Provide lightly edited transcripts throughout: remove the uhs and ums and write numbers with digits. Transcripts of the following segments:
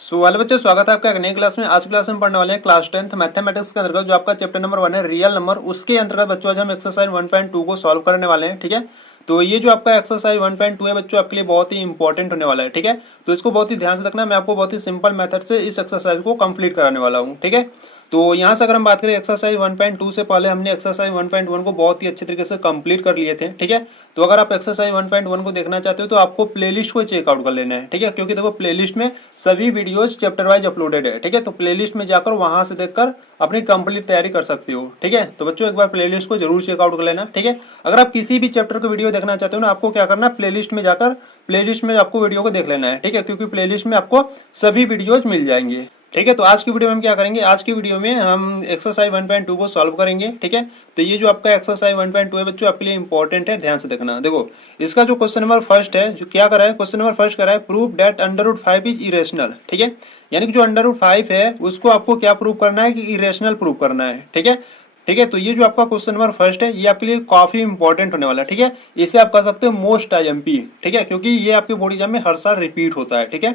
Hello बच्चों, स्वागत है आपका एक नई क्लास में। आज क्लास में पढ़ने वाले हैं क्लास 10th मैथमेटिक्स के अंतर्गत जो आपका चैप्टर नंबर 1 है रियल नंबर, उसके अंतर्गत बच्चों आज हम एक्सरसाइज 1.2 को सॉल्व करने वाले हैं। ठीक है, तो ये जो आपका एक्सरसाइज 1.2 है बच्चों आपके लिए बहुत ही इंपॉर्टेंट होने वाला है। ठीक है, तो इसको बहुत ही ध्यान से रखना। मैं आपको बहुत ही सिंपल मेथड से इस एक्सरसाइज को कंप्लीट कराने वाला हूँ। ठीक है, तो यहाँ से अगर हम बात करें एक्सरसाइज 1.2 से पहले हमने एक्सरसाइज 1.1 को बहुत ही अच्छे तरीके से कंप्लीट कर लिए थे। ठीक है, तो अगर आप एक्सरसाइज 1.1 को देखना चाहते हो तो आपको प्लेलिस्ट को चेकआउट कर लेना है। ठीक है, क्योंकि देखो प्लेलिस्ट में सभी वीडियोस चैप्टर वाइज अपलोडेड है। ठीक है, तो प्लेलिस्ट में जाकर वहां से देखकर अपनी कंप्लीट तैयारी कर सकते हो। ठीक है, तो बच्चों एक बार प्लेलिस्ट को जरूर चेकआउट कर लेना। ठीक है, अगर आप किसी भी चैप्टर का वीडियो देखना चाहते हो ना, आपको क्या करना है, प्लेलिस्ट में जाकर प्लेलिस्ट में आपको वीडियो को देख लेना है। ठीक है, क्योंकि प्लेलिस्ट में आपको सभी वीडियोज मिल जाएंगे। ठीक है, तो आज की वीडियो में हम क्या करेंगे, आज की वीडियो में हम एक्सरसाइज 1.2 को सॉल्व करेंगे। ठीक है, तो ये जो आपका एक्सरसाइज 1.2 है बच्चों आपके लिए इंपॉर्टेंट है, ध्यान से देखना। देखो इसका जो क्वेश्चन नंबर फर्स्ट है, जो क्या करा है, क्वेश्चन नंबर फर्स्ट करा है prove that under root 5 is irrational. ठीक है, यानी कि जो अंडर रूट 5 है उसको आपको क्या प्रूव करना है कि इरेशनल प्रूव करना है। ठीक है, ठीक है, तो ये जो आपका क्वेश्चन नंबर फर्स्ट है ये आपके लिए काफी इंपॉर्टेंट होने वाला है। ठीक है, इसे आप कह सकते हो मोस्ट आईएमपी। ठीक है, क्योंकि ये आपके बोर्ड एग्जाम में हर साल रिपीट होता है। ठीक है,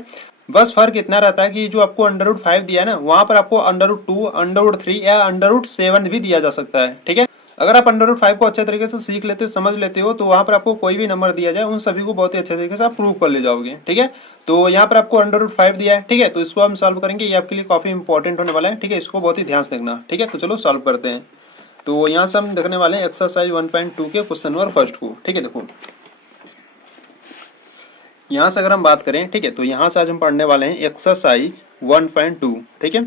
बस फर्क इतना रहता है कि जो आपको अंडर रूट 5 दिया है ना, वहां पर आपको अंडर रूट 2, अंडर रूट 3 या अंडर रूट 7 भी दिया जा सकता है। ठीक है, अगर आप अंडर रूट 5 को अच्छे तरीके से सीख लेते हो, समझ लेते हो, तो वहां पर आपको कोई भी नंबर दिया जाए उन सभी को बहुत ही अच्छे तरीके से आप प्रूव कर ले जाओगे। ठीक है, तो यहाँ पर आपको अंडर रूट 5 दिया है। ठीक है, तो इसको हम सॉल्व करेंगे, ये आपके लिए काफी इंपॉर्टेंट होने वाला है। ठीक है, इसको बहुत ही ध्यान से देखना। ठीक है, तो चलो सॉल्व करते हैं। तो यहाँ से हम देखने वाले हैं एक्सरसाइज 1.2 के क्वेश्चन नंबर फर्स्ट को। ठीक है, देखो यहाँ से अगर हम बात करें, ठीक है, तो यहाँ से आज हम पढ़ने वाले हैं एक्सरसाइज 1.2। ठीक है,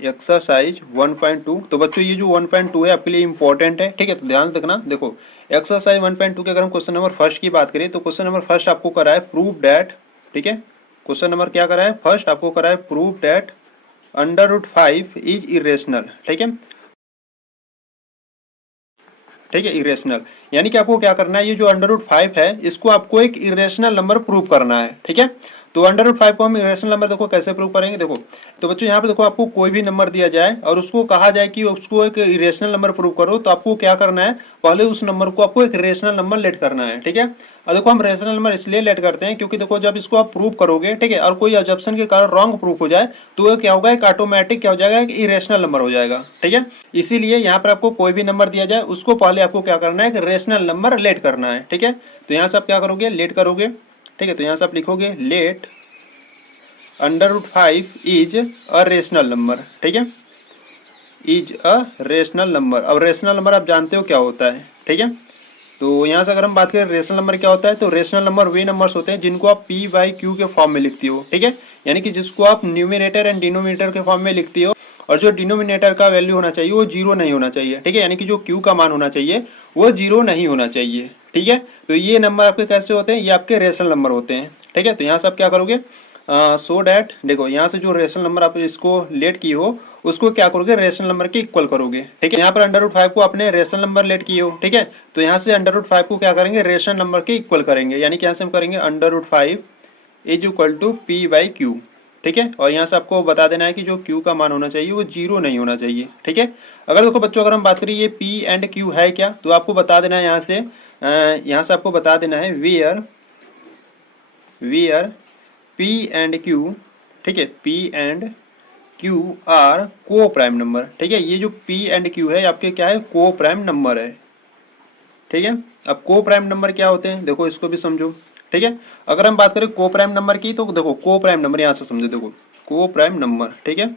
एक्सरसाइज 1.2। तो बच्चों ये जो 1.2 है आपके लिए इंपॉर्टेंट है। ठीक है, तो ध्यान रखना। देखो एक्सरसाइज 1.2 के अगर हम क्वेश्चन नंबर फर्स्ट की बात करें तो क्वेश्चन नंबर फर्स्ट आपको करा है प्रूव दैट। ठीक है, क्वेश्चन नंबर क्या करा है, फर्स्ट आपको करा है prove that under root 5 is irrational. ठीक है, ठीक है, इरेशनल यानी कि आपको क्या करना है, ये जो अंडर रूट 5 है इसको आपको एक इरेशनल नंबर प्रूव करना है। ठीक है, तो अंडर रूट 5 को हम इरेशनल नंबर देखो कैसे प्रूव करेंगे। देखो तो बच्चों यहाँ पे देखो आपको कोई भी नंबर दिया जाए और उसको कहा जाए कि उसको एक इरेशनल नंबर प्रूव करो, तो आपको क्या करना है, पहले उस नंबर को आपको एक रेशनल नंबर लेट करना है। ठीक है, और देखो हम रेशनल नंबर इसलिए लेट करते हैं क्योंकि देखो जब इसको आप प्रूव करोगे, ठीक है, और कोई अजम्पशन के कारण रॉन्ग प्रूफ हो जाए तो क्या होगा, एक ऑटोमेटिक क्या हो जाएगा, एक इरेशनल नंबर हो जाएगा। ठीक है, इसीलिए यहाँ पर आपको कोई भी नंबर दिया जाए उसको पहले आपको क्या करना है, एक रेशनल नंबर लेट करना है। ठीक है, तो यहाँ से आप क्या करोगे, लेट करोगे। ठीक है, तो यहाँ से आप लिखोगे let under root 5 is a rational number. ठीक है, इज अ रेशनल नंबर। अब रेशनल नंबर आप जानते हो क्या होता है। ठीक है, तो यहाँ से अगर हम बात करें रेशनल नंबर क्या होता है, तो रेशनल नंबर वे नंबर्स होते हैं जिनको आप पी बाई क्यू के फॉर्म में लिखती हो। ठीक है, यानी कि जिसको आप न्यूमिनेटर एंड डिनोमिनेटर के फॉर्म में लिखती हो, और जो डिनोमिनेटर का वैल्यू होना चाहिए वो जीरो नहीं होना चाहिए। ठीक है, यानी कि जो क्यू का मान होना चाहिए वो जीरो नहीं होना चाहिए। ठीक है, तो ये नंबर आपके कैसे होते हैं, ये आपके रेशनल नंबर होते हैं। ठीक है, तो यहाँ से आप क्या करोगे, सो डैट देखो यहाँ से जो रेशनल नंबर आप इसको लेट की हो उसको क्या करोगे, रेशनल नंबर के इक्वल करोगे। ठीक है, यहाँ पर अंडर रूट 5 को आपने रेशनल नंबर लेट किए हो। ठीक है, तो यहाँ से अंडर रूट 5 को क्या करेंगे, रेशनल नंबर के इक्वल करेंगे, यानी कि यहाँ से हम करेंगे under root 5 is equal to p by q. ठीक है, और यहाँ से आपको बता देना है कि जो क्यू का मान होना चाहिए वो जीरो नहीं होना चाहिए। ठीक है, अगर देखो बच्चों अगर हम बात करें ये पी एंड क्यू है क्या, तो आपको बता देना है यहाँ से आपको बता देना है where where p and q. ठीक है, पी एंड क्यू आर को प्राइम नंबर। ठीक है, ये जो पी एंड क्यू है आपके क्या है, को प्राइम नंबर है। ठीक है, अब को प्राइम नंबर क्या होते हैं देखो इसको भी समझो। ठीक है, अगर हम बात करें को प्राइम नंबर की, तो देखो को प्राइम नंबर यहाँ से समझो, देखो को प्राइम नंबर। ठीक है,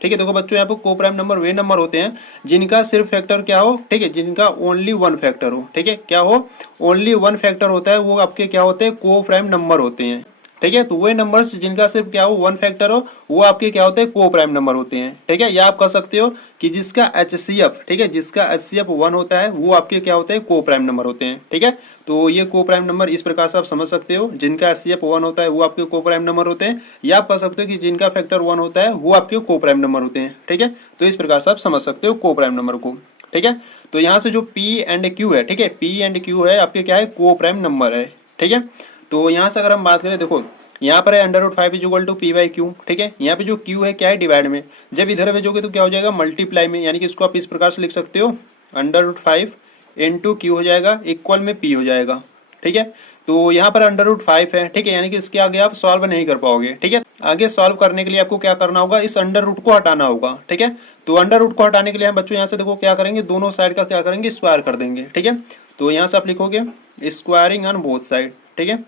ठीक है, देखो बच्चों यहाँ पे को प्राइम नंबर वे नंबर होते हैं जिनका सिर्फ फैक्टर क्या हो, ठीक है, जिनका ओनली वन फैक्टर हो। ठीक है, क्या हो, ओनली वन फैक्टर होता है, वो आपके क्या होते हैं, को प्राइम नंबर होते हैं। ठीक है, तो वे नंबर्स जिनका सिर्फ क्या हो, वन फैक्टर हो, वो आपके क्या होते हैं, को प्राइम नंबर होते हैं। ठीक है, या आप कह सकते हो कि जिसका एचसीएफ, ठीक है, जिसका एचसीएफ वन होता है वो आपके क्या होते हैं, को प्राइम नंबर होते हैं। ठीक है, तो ये को प्राइम नंबर इस प्रकार से आप समझ सकते हो, जिनका एचसीएफ वन होता है वो आपके को प्राइम नंबर होते हैं, या आप कह सकते हो कि जिनका फैक्टर वन होता है वो आपके को प्राइम नंबर होते हैं। ठीक है, तो इस प्रकार से आप समझ सकते हो को प्राइम नंबर को। ठीक है, तो यहाँ से जो पी एंड क्यू है, ठीक है, पी एंड क्यू है आपके क्या है, को प्राइम नंबर है। ठीक है, तो यहाँ से अगर हम बात करें, देखो यहाँ पर है under root 5 is equal to p by q. ठीक है, यहाँ पे जो क्यू है क्या है, डिवाइड में, जब इधर भेजोगे तो क्या हो जाएगा, मल्टीप्लाई में, यानी कि इसको आप इस प्रकार से लिख सकते हो अंडर रूट 5 इंटू क्यू हो जाएगा, इक्वल में पी हो जाएगा। ठीक है, तो यहाँ पर अंडर रूट 5 है, ठीक है, यानी कि इसके आगे आप सॉल्व नहीं कर पाओगे, ठीक है। आगे सॉल्व करने के लिए आपको क्या करना होगा, इस अंडर रूट को हटाना होगा, ठीक है। तो अंडर रूट को हटाने के लिए हम बच्चों यहाँ से देखो क्या करेंगे, दोनों साइड का क्या करेंगे, स्क्वायर कर देंगे, ठीक है। तो यहाँ से आप लिखोगे स्क्वायरिंग ऑन बोथ साइड, ठीक है,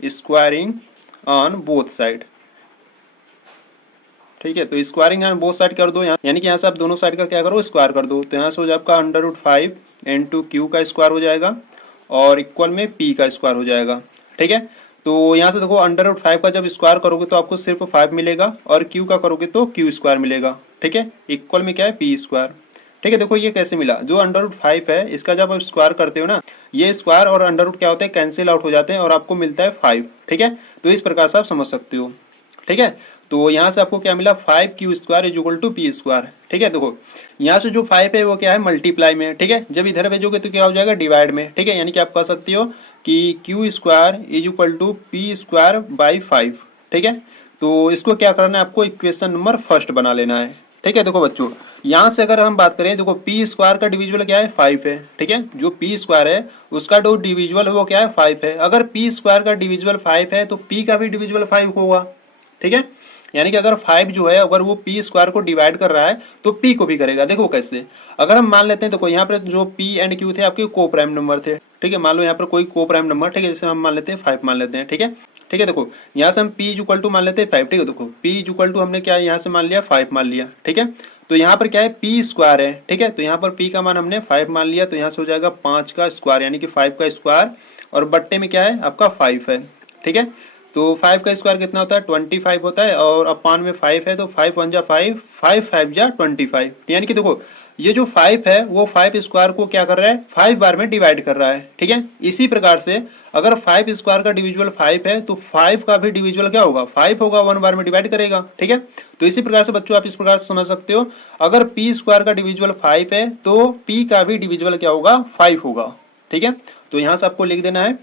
स्क्वायरिंग ऑन बोथ साइड, ठीक है। तो स्क्वायरिंग ऑन बोथ साइड कर दो यहाँ, यानी कि यहाँ से आप दोनों साइड का क्या करो, स्क्वायर कर दो। तो यहाँ से हो जाए आपका अंडर रूट 5 इंटू क्यू का स्क्वायर हो जाएगा और इक्वल में पी का स्क्वायर हो जाएगा, ठीक है। तो यहाँ से देखो अंडर रूट 5 का जब स्क्वायर करोगे तो आपको सिर्फ 5 मिलेगा और क्यू का करोगे तो क्यू स्क्वायर मिलेगा, ठीक है। इक्वल में क्या है, पी स्क्वायर, ठीक है। देखो ये कैसे मिला, जो अंडर रूट 5 है इसका जब आप स्क्वायर करते हो ना, ये स्क्वायर और अंडर रूट क्या होते हैं, कैंसिल आउट हो जाते हैं और आपको मिलता है 5, ठीक है। तो इस प्रकार से आप समझ सकते हो, ठीक है। तो यहाँ से आपको क्या मिला, 5 q square is equal to p square, ठीक है। देखो यहाँ से जो 5 है वो क्या है, मल्टीप्लाई में, ठीक है। जब इधर भेजोगे तो क्या हो जाएगा, डिवाइड में, ठीक है। यानी कि आप कह सकते हो कि q square is equal to p square by 5, ठीक है। तो इसको क्या करना है, आपको इक्वेशन नंबर फर्स्ट बना लेना है, ठीक है। देखो बच्चों यहाँ से अगर हम बात करें, देखो पी स्क्वायर का डिविजिबल क्या है, 5 है, ठीक है। जो पी स्क्वायर है उसका जो डिविजिबल है वो क्या है, 5 है। अगर पी स्क्वायर का डिविजिबल 5 है तो पी का भी डिविजिबल 5 होगा, ठीक है। यानी कि अगर 5 जो है अगर वो पी स्क्वायर को डिवाइड कर रहा है तो पी को भी करेगा। देखो कैसे, अगर हम मान लेते हैं, देखो यहाँ पर जो पी एंड क्यू थे आपके को प्राइम नंबर थे, ठीक है। मान लो यहाँ पर कोई को प्राइम नंबर, ठीक है, जैसे हम मान लेते हैं 5 मान लेते हैं, ठीक है, ठीक है। देखो यहाँ से हम p इक्वल टू मान लेते हैं 5, ठीक है। देखो p इक्वल टू हमने क्या यहाँ से मान लिया, 5 मान लिया, ठीक है। तो यहाँ पर क्या है, p स्क्वायर है, ठीक है। तो यहाँ पर p का मान हमने 5 मान लिया, तो यहाँ से हो जाएगा 5 का स्क्वायर यानी कि 5 का स्क्वायर और बट्टे में क्या है आपका 5 है, ठीक है। तो 5 का स्क्वायर कितना होता है, 25 होता है और अपान में 5 है, तो 5 1 जा 5, 5 5 जा 25, यानी कि देखो ये जो 5 है वो 5 स्क्वायर को क्या कर रहा है, 5 बार में डिवाइड कर रहा है, ठीक है। इसी प्रकार से अगर 5 स्क्वायर का डिविजिबल 5 है तो 5 का भी डिविजिबल क्या होगा, 5 होगा, 1 बार में डिवाइड करेगा, ठीक है। तो इसी प्रकार से बच्चों आप इस प्रकार से समझ सकते हो, अगर p स्क्वायर का डिविजिबल 5 है तो p का भी डिविजिबल क्या होगा, 5 होगा, ठीक है। तो यहाँ से आपको लिख देना है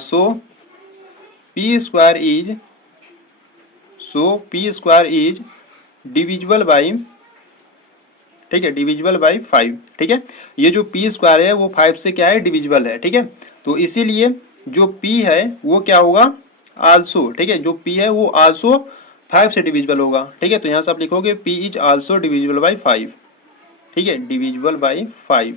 सो p square is divisible by, ठीक है, डिविजिबल बाई 5, ठीक है। ये जो p स्क्वायर है वो 5 से क्या है, डिविजिबल है, ठीक है। तो इसीलिए जो p है वो क्या होगा, आल्सो, ठीक है, जो p है वो आल्सो 5 से डिविजिबल होगा, ठीक है। तो यहाँ से आप लिखोगे p is also divisible by 5, ठीक है, डिविजिबल बाई 5,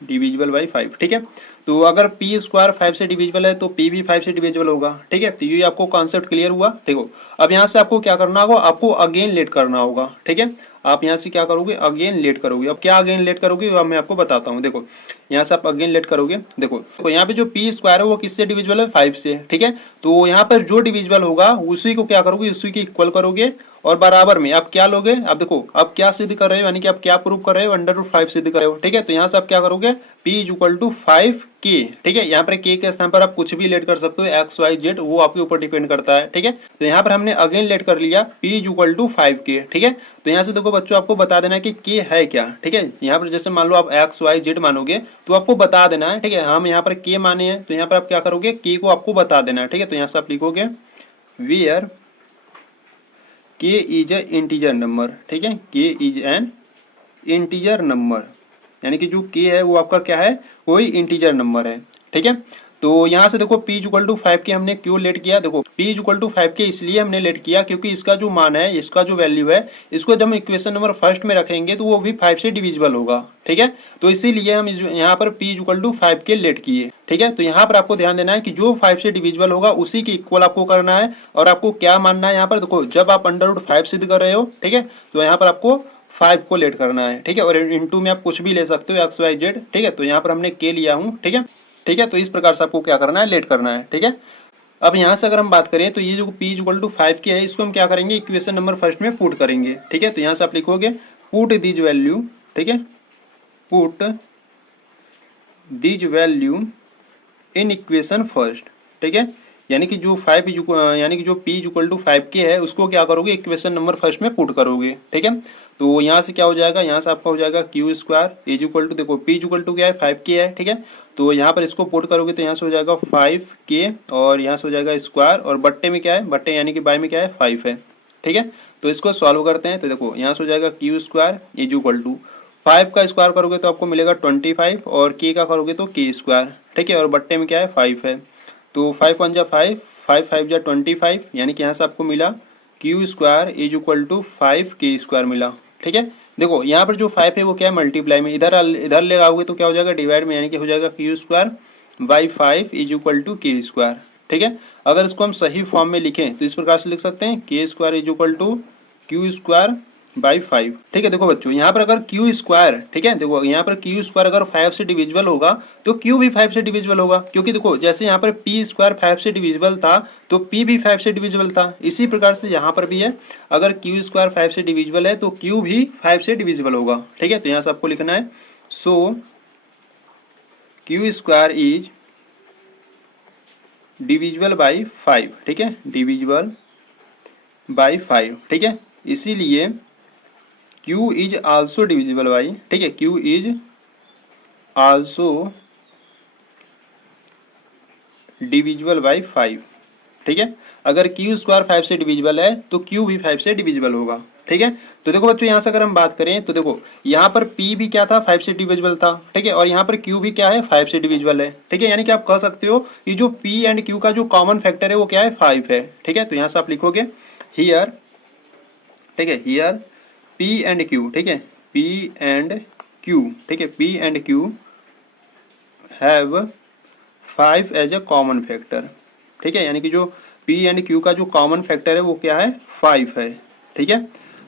डिविजिबल बाई 5, ठीक है। तो अगर p स्क्वायर 5 से डिविजिबल है तो p भी 5 से डिविजिबल होगा, ठीक है। तो ये आपको कॉन्सेप्ट क्लियर हुआ, देखो। अब यहाँ से आपको क्या करना होगा, आपको अगेन लेट करना होगा, ठीक है। आप यहाँ से क्या करोगे, अगेन लेट करोगे। अब क्या अगेन लेट करोगे अब मैं आपको बताता हूँ, देखो यहाँ से आप अगेन लेट करोगे, देखो तो यहाँ पे जो p स्क्वायर है वो किससे डिविजिबल है, 5 से, ठीक है। तो यहाँ पर जो डिविजिबल होगा उसी को क्या करोगे, उसी की इक्वल करोगे और बराबर में आप क्या लोगे, आप देखो आप क्या सिद्ध कर रहे हो, यानी कि आप क्या प्रूव कर रहे हो, अंडर रूट 5 सिद्ध कर रहे हो, ठीक है। तो यहाँ से आप क्या करोगे, p is equal to 5 k, ठीक है। यहाँ पर k के स्थान पर आप कुछ भी लेट कर सकते हो, x y z, वो आपके ऊपर डिपेंड करता है, ठीक है। तो यहाँ पर हमने अगेन लेट कर लिया p is equal to 5k, ठीक है। तो यहाँ से देखो बच्चों आपको बता देना है कि k है क्या, ठीक है। यहाँ पर जैसे मान लो आप x y z मानोगे तो आपको बता देना है, ठीक है। हम यहाँ पर k माने हैं तो यहाँ पर आप क्या करोगे, k को आपको बता देना है, ठीक है। तो यहाँ से आप लिखोगे where k is a integer number, ठीक है, k is an integer number, यानी कि जो k है वो आपका क्या है, कोई इंटीजर नंबर है, ठीक है। तो यहाँ से देखो p इक्वल टू 5 के हमने क्यों लेट किया, देखो p इक्वल टू 5 के इसलिए हमने लेट किया क्योंकि इसका जो मान है, इसका जो वैल्यू है, इसको जब हम इक्वेशन नंबर फर्स्ट में रखेंगे तो वो भी 5 से डिविजिबल होगा, ठीक है। तो इसीलिए हम यहाँ पर p इक्वल टू 5 के लेट किए, ठीक है। तो यहाँ पर आपको ध्यान देना है कि जो 5 से डिविजिबल होगा उसी की इक्वल आपको करना है और आपको क्या मानना है, यहाँ पर देखो जब आप अंडर रूट 5 सिद्ध कर रहे हो, ठीक है, तो यहाँ पर आपको 5 को लेट करना है, ठीक है। और इनटू में आप कुछ भी ले सकते हो, एक्स वाई जेड, ठीक है। तो यहाँ पर हमने के लिया हूँ, ठीक है, ठीक है। तो इस प्रकार से आपको क्या करना है, लेट करना है, ठीक है। अब यहाँ से अगर हम बात करें तो ये जो p इक्वल टू 5 की है इसको हम क्या करेंगे, इक्वेशन नंबर फर्स्ट में पुट करेंगे, ठीक है। तो यहाँ से आप लिखोगे पुट दीज वैल्यू, ठीक है, put these value in equation first, ठीक है। यानी कि जो 5 यानी कि जो p इक्वल टू 5 के है उसको क्या करोगे, इक्वेशन नंबर फर्स्ट में पुट करोगे, ठीक है। तो यहाँ से क्या हो जाएगा, यहाँ से आपका हो जाएगा q square is equal to, देखो p इक्वल टू क्या है, 5 के है, ठीक है। तो यहाँ पर इसको पुट करोगे तो यहाँ से हो जाएगा 5 के और यहाँ से हो जाएगा स्क्वायर और बट्टे में क्या है, बट्टे यानी कि बाय में क्या है, 5 है, ठीक है। तो इसको सॉल्व करते हैं तो देखो यहाँ से हो जाएगा q square is equal to 5 का स्क्वायर करोगे तो आपको मिलेगा 25 और k का करोगे तो k स्क्वायर, ठीक है। और बट्टे में क्या है 5 है, तो 5 1 जा 5, 5 5 जा 25, यानी कि यहाँ से आपको मिला q square is equal to 5k square मिला, ठीक है। देखो यहाँ पर जो 5 है वो क्या है मल्टीप्लाई में, इधर इधर ले आओगे तो क्या हो जाएगा डिवाइड में, यानी कि हो जाएगा q square by 5 is equal to k square, ठीक है। अगर इसको हम सही फॉर्म में लिखें तो इस प्रकार से लिख सकते हैं k square is equal to q square by 5, ठीक है। देखो बच्चों यहाँ पर अगर क्यू स्क्वायर, ठीक है, देखो यहाँ पर क्यू स्क्वायर अगर 5 से डिविजिबल होगा तो क्यू भी 5 से डिविजिबल होगा, क्योंकि देखो जैसे यहाँ पर पी स्क्वायर 5 से डिविजिबल था तो पी भी 5 से डिविजिबल था, इसी प्रकार से यहाँ पर भी है, अगर क्यू स्क्वायर 5 से डिविजिबल है तो क्यू भी 5 से डिविजिबल होगा, ठीक है। तो यहाँ से आपको लिखना है so Q square is divisible by 5, ठीक है, डिविजिबल बाई 5, ठीक है। इसीलिए Q is also divisible by, ठीक है, Q is also divisible by 5, ठीक है। अगर Q स्क्वायर 5 से डिविजिबल है तो Q भी 5 से डिविजिबल होगा, ठीक है। तो देखो बच्चों यहाँ से अगर हम बात करें तो देखो यहाँ पर P भी क्या था 5 से डिविजिबल था, ठीक है, और यहाँ पर Q भी क्या है 5 से डिविजिबल है, ठीक है। यानी कि आप कह सकते हो कि जो P एंड Q का जो कॉमन फैक्टर है वो क्या है 5 है, ठीक है। तो यहाँ से आप लिखोगे हियर, ठीक है, हियर P एंड Q, ठीक है, P एंड Q, ठीक है, P and Q have 5 as a common factor, ठीक है। यानी कि जो P एंड Q का जो कॉमन फैक्टर है वो क्या है 5 है, ठीक है।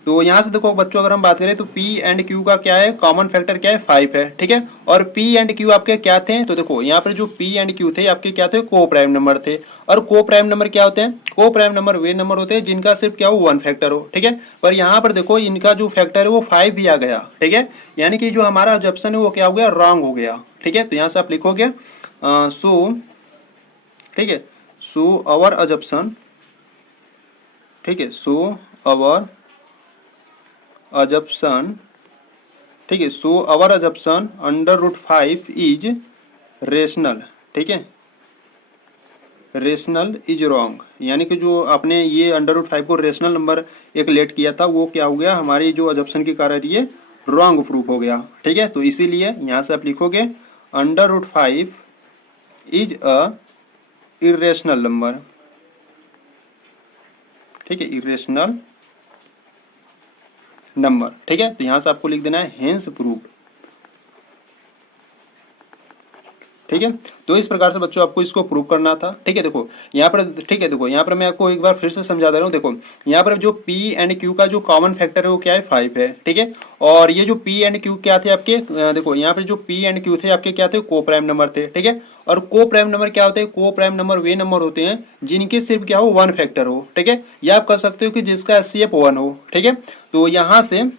तो यहाँ से देखो बच्चों अगर हम बात करें तो P एंड Q का क्या है कॉमन फैक्टर क्या है 5 है, ठीक है। और P एंड Q आपके क्या थे, तो देखो यहाँ पर जो P एंड Q थे आपके क्या थे को प्राइम नंबर थे, और को प्राइम नंबर क्या होते हैं, को प्राइम नंबर वे नंबर होते हैं जिनका सिर्फ क्या हो 1 फैक्टर हो, ठीक है। पर यहाँ पर देखो इनका जो फैक्टर है वो 5 भी आ गया, ठीक है, यानी कि जो हमारा ऑप्शन है वो क्या हो गया रॉन्ग हो गया, ठीक है। तो यहाँ से आप लिखोगे सो, ठीक है, सो आवर अजप्शन, ठीक है, सो आवर अजप्शन, ठीक है, so our assumption under root 5 is rational, ठीक है, रेशनल इज रॉन्ग, यानी कि जो आपने ये अंडर रूट 5 को रेशनल नंबर एक लेट किया था वो क्या हो गया हमारी जो अजप्शन के कारण ये रॉन्ग प्रूफ हो गया, ठीक है। तो इसीलिए यहाँ से आप लिखोगे under root 5 is a irrational number, ठीक है, इरेशनल नंबर, ठीक है। तो यहाँ से आपको लिख देना है हेंस प्रूफ, ठीक है। तो इस प्रकार से बच्चों आपको इसको प्रूव करना था, ठीक है। देखो यहाँ पर, ठीक है, देखो यहाँ पर मैं आपको एक बार फिर से समझा दे रहा हूँ, देखो यहाँ पर जो P एंड Q का जो कॉमन फैक्टर है वो क्या है 5 है, ठीक है। और ये जो P एंड Q क्या थे आपके, देखो यहाँ पर जो P एंड Q थे आपके क्या थे को प्राइम नंबर थे, ठीक है। और को प्राइम नंबर क्या होते हैं, को प्राइम नंबर वे नंबर होते हैं जिनके सिर्फ क्या हो 1 फैक्टर हो, ठीक है, या आप कह सकते हो कि जिसका एचसीएफ 1 हो, ठीक है। तो यहाँ से